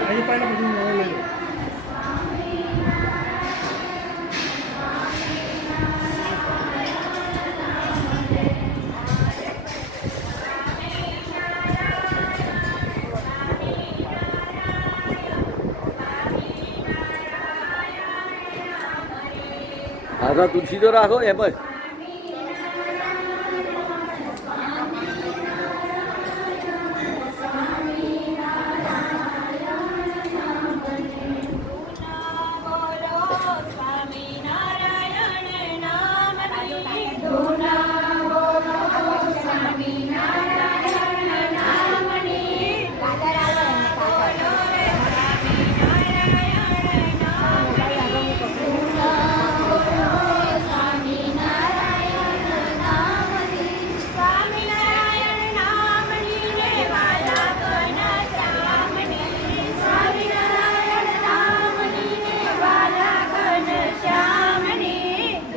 અહીં પાડે પછી હું લઈ લઉં. હા તો તુલસી તો રાખો એમ જ